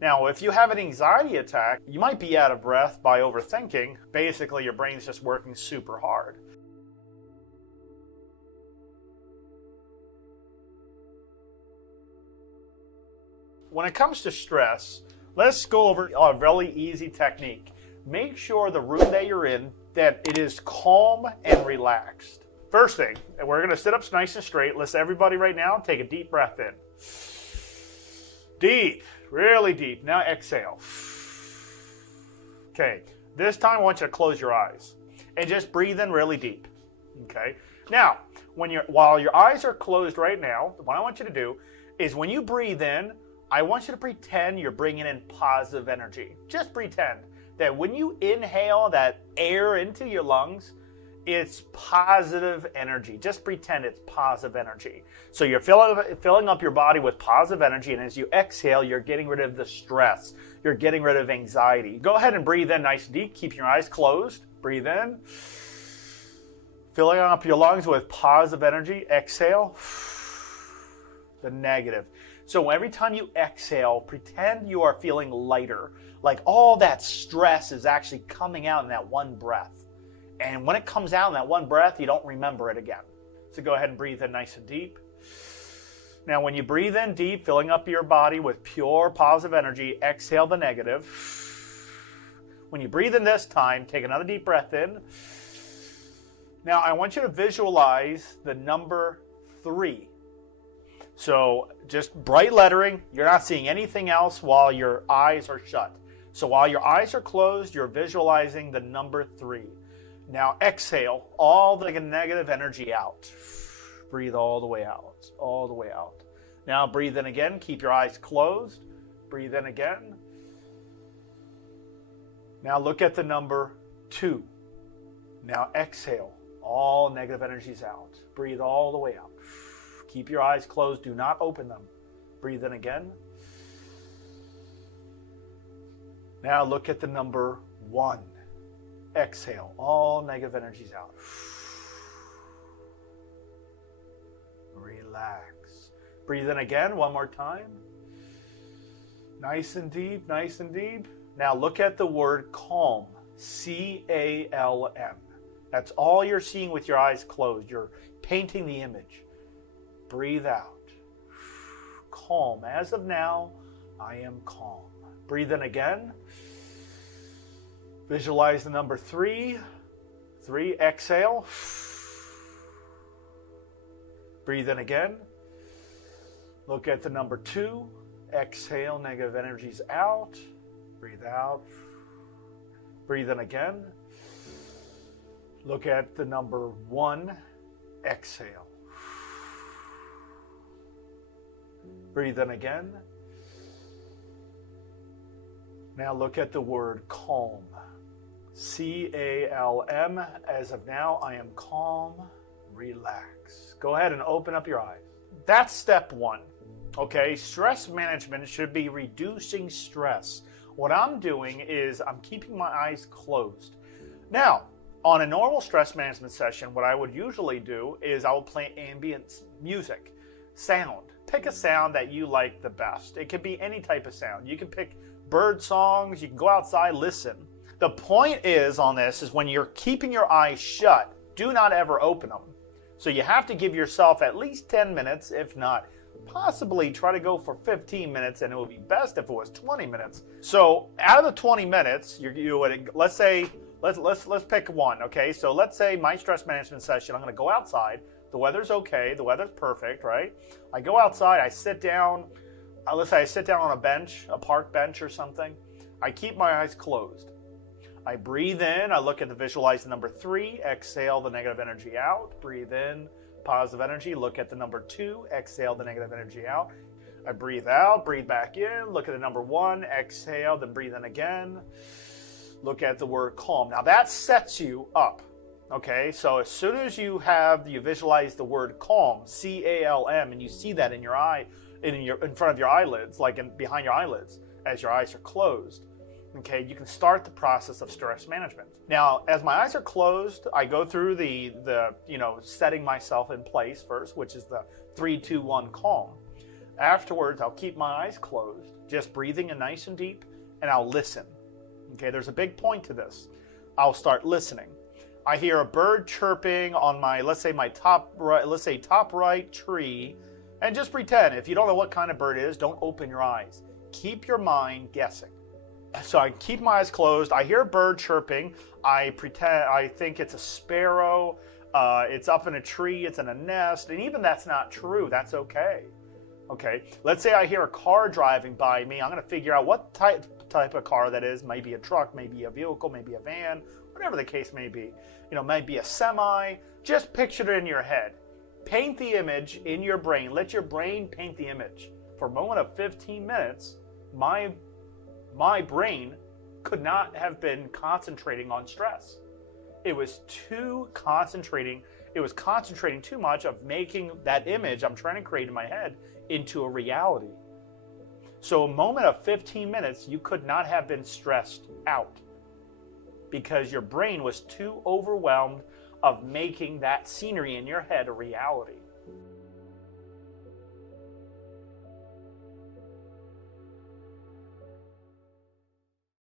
Now, if you have an anxiety attack, you might be out of breath by overthinking. Basically, your brain's just working super hard. When it comes to stress, let's go over a really easy technique. Make sure the room that you're in, that it is calm and relaxed. First thing, we're going to sit up nice and straight. Let's everybody right now take a deep breath in. Deep, really deep. Now exhale. Okay, this time I want you to close your eyes and just breathe in really deep. Okay, now while your eyes are closed right now, what I want you to do is when you breathe in, I want you to pretend you're bringing in positive energy. Just pretend that when you inhale that air into your lungs, it's positive energy. Just pretend it's positive energy. So you're filling up your body with positive energy, and as you exhale, you're getting rid of the stress. You're getting rid of anxiety. Go ahead and breathe in nice and deep. Keep your eyes closed. Breathe in. Filling up your lungs with positive energy. Exhale. The negative. So every time you exhale, pretend you are feeling lighter. Like all that stress is actually coming out in that one breath. And when it comes out in that one breath, you don't remember it again. So go ahead and breathe in nice and deep. Now when you breathe in deep, filling up your body with pure positive energy, exhale the negative. When you breathe in this time, take another deep breath in. Now I want you to visualize the number 3. So just bright lettering, you're not seeing anything else while your eyes are shut. So while your eyes are closed, you're visualizing the number 3. Now exhale all the negative energy out. Breathe all the way out, all the way out. Now breathe in again, keep your eyes closed. Breathe in again. Now look at the number 2. Now exhale, all negative energies out. Breathe all the way out. Keep your eyes closed, do not open them. Breathe in again. Now look at the number 1. Exhale, all negative energies out. Relax. Breathe in again, one more time. Nice and deep, nice and deep. Now look at the word calm. C-A-L-M. That's all you're seeing with your eyes closed. You're painting the image. Breathe out. Calm. As of now, I am calm. Breathe in again. Visualize the number 3. 3, exhale. Breathe in again. Look at the number 2. Exhale, negative energies out. Breathe out. Breathe in again. Look at the number 1. Exhale. Breathe in again. Now look at the word calm. C-A-L-M. As of now, I am calm. Relax. Go ahead and open up your eyes. That's step 1. Okay, stress management should be reducing stress. What I'm doing is I'm keeping my eyes closed. Now, on a normal stress management session, what I would usually do is I will play ambient music, sound. Pick a sound that you like the best. It could be any type of sound. You can pick bird songs, you can go outside, listen. The point is on this is when you're keeping your eyes shut, do not ever open them. So you have to give yourself at least 10 minutes, if not, possibly try to go for 15 minutes, and it would be best if it was 20 minutes. So out of the 20 minutes, you would, let's pick one, okay? So let's say my stress management session, I'm gonna go outside. The weather's okay, the weather's perfect, right? I go outside, I sit down, let's say I sit down on a bench, a park bench or something. I keep my eyes closed. I breathe in, I visualize the number 3, exhale the negative energy out, breathe in, positive energy, look at the number 2, exhale the negative energy out. I breathe out, breathe back in, look at the number 1, exhale, then breathe in again. Look at the word calm. Now that sets you up. Okay, so as soon as you visualize the word calm, C-A-L-M, and you see that in your eye, in front of your eyelids, like behind your eyelids, as your eyes are closed, okay, you can start the process of stress management. Now, as my eyes are closed, I go through the setting myself in place first, which is the 3, 2, 1 calm. afterwards, I'll keep my eyes closed, just breathing in nice and deep, and I'll listen. Okay, there's a big point to this. I'll start listening. I hear a bird chirping on my, let's say top right tree, and just pretend, if you don't know what kind of bird it is, don't open your eyes. Keep your mind guessing. So I keep my eyes closed. I hear a bird chirping. I think it's a sparrow. It's up in a tree. It's in a nest. And even that's not true. That's okay. Okay. Let's say I hear a car driving by me. I'm going to figure out what type of car that is. Maybe a truck, maybe a vehicle, maybe a van, whatever the case may be. Maybe a semi. Just picture it in your head. Paint the image in your brain. Let your brain paint the image. For a moment of 15 minutes, my brain could not have been concentrating on stress. It was concentrating too much of making that image I'm trying to create in my head into a reality. So a moment of 15 minutes, you could not have been stressed out because your brain was too overwhelmed of making that scenery in your head a reality.